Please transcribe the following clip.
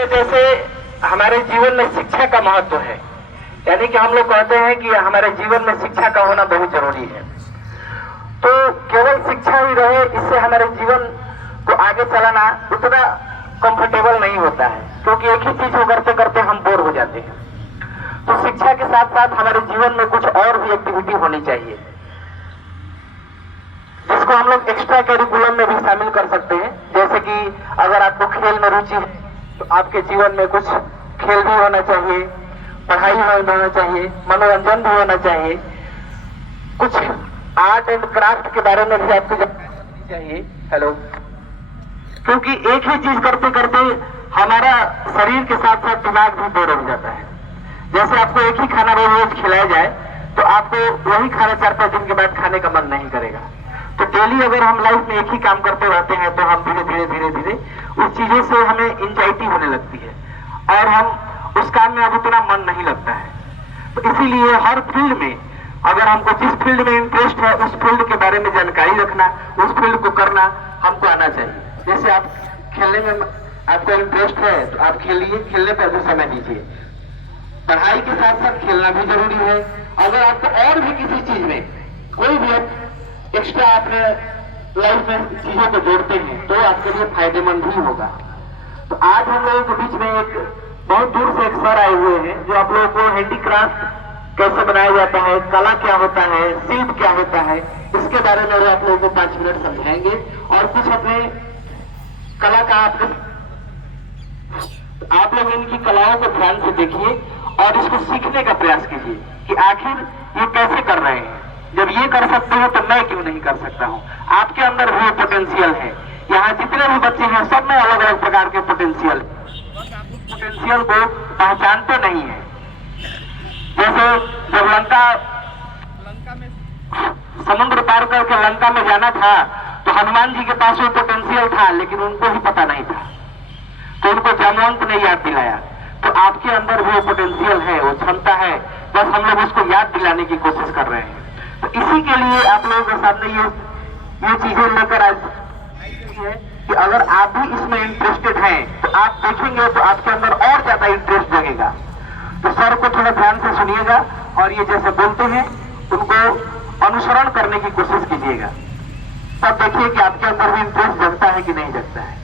तो जैसे हमारे जीवन में शिक्षा का महत्व है, यानी कि हम लोग कहते हैं कि हमारे जीवन में शिक्षा का होना बहुत जरूरी है। तो केवल शिक्षा ही रहे इससे हमारे जीवन को आगे चलाना उतना कंफर्टेबल नहीं होता है, क्योंकि एक ही चीज को करते करते हम बोर हो जाते हैं। तो शिक्षा के साथ साथ हमारे जीवन में कुछ और भी एक्टिविटी होनी चाहिए, जिसको हम लोग एक्स्ट्रा करिकुलम में भी शामिल कर सकते हैं। जैसे कि अगर आपको खेल में रुचि है तो आपके जीवन में कुछ खेल भी होना चाहिए, पढ़ाई होना चाहिए, मनोरंजन भी होना चाहिए, कुछ आर्ट एंड क्राफ्ट के बारे में भी आपको जानकारी चाहिए। हेलो, क्योंकि एक ही चीज करते करते हमारा शरीर के साथ साथ दिमाग भी बोर हो जाता है। जैसे आपको एक ही खाना रोज रोज खिलाया जाए तो आपको वही खाना 4-5 दिन के बाद खाने का मन नहीं करेगा। तो डेली अगर हम लाइफ में एक ही काम करते रहते हैं तो हम धीरे धीरे धीरे धीरे उस चीजों से हमें एंजाइटी होने लगती है और हम उस काम में अब उतना मन नहीं लगता है। तो इसीलिए हर फील्ड में अगर हमको जिस फील्ड में इंटरेस्ट है उस फील्ड के बारे में जानकारी रखना, उस फील्ड को करना हमको आना चाहिए। जैसे आप खेलने में आपको इंटरेस्ट है तो आप खेलिए, खेलने पर भी समय दीजिए। पढ़ाई के साथ साथ खेलना भी जरूरी है। अगर आपको और भी किसी चीज में कोई भी एक्स्ट्रा अपने लाइफ में चीजों को जोड़ते हैं तो आपके लिए फायदेमंद ही होगा। तो आज हम लोगों के बीच में एक बहुत दूर से एक सर आए हुए हैं जो आप लोगों को हैंडीक्राफ्ट कैसे बनाया जाता है, कला क्या होता है, शिल्प क्या होता है, इसके बारे में आप लोगों को 5 मिनट समझाएंगे और कुछ अपने कला का आप लोग इनकी कलाओं को ध्यान से देखिए और इसको सीखने का प्रयास कीजिए कि आखिर ये कैसे कर रहे हैं। जब ये कर सकते हैं तो मैं क्यों नहीं कर सकता हूँ। आपके अंदर भी पोटेंशियल है। यहाँ जितने भी बच्चे हैं सब में अलग अलग प्रकार के पोटेंशियल पोटेंशियल को पहचानते नहीं है। जैसे जब लंका में समुद्र पार करके लंका में जाना था तो हनुमान जी के पास वो पोटेंशियल था लेकिन उनको ही पता नहीं था, तो उनको जामवंत ने याद दिलाया। तो आपके अंदर वो पोटेंशियल है, वो क्षमता है, बस हम लोग उसको याद दिलाने की कोशिश कर रहे हैं। तो इसी के लिए आप लोगों के सामने ये चीजें लेकर आज है कि अगर आप भी इसमें इंटरेस्टेड हैं तो आप देखेंगे तो आपके अंदर और ज्यादा इंटरेस्ट जगेगा। तो सर को थोड़ा ध्यान से सुनिएगा और ये जैसे बोलते हैं उनको अनुसरण करने की कोशिश कीजिएगा, तब देखिए कि आपके अंदर भी इंटरेस्ट जगता है कि नहीं जगता है।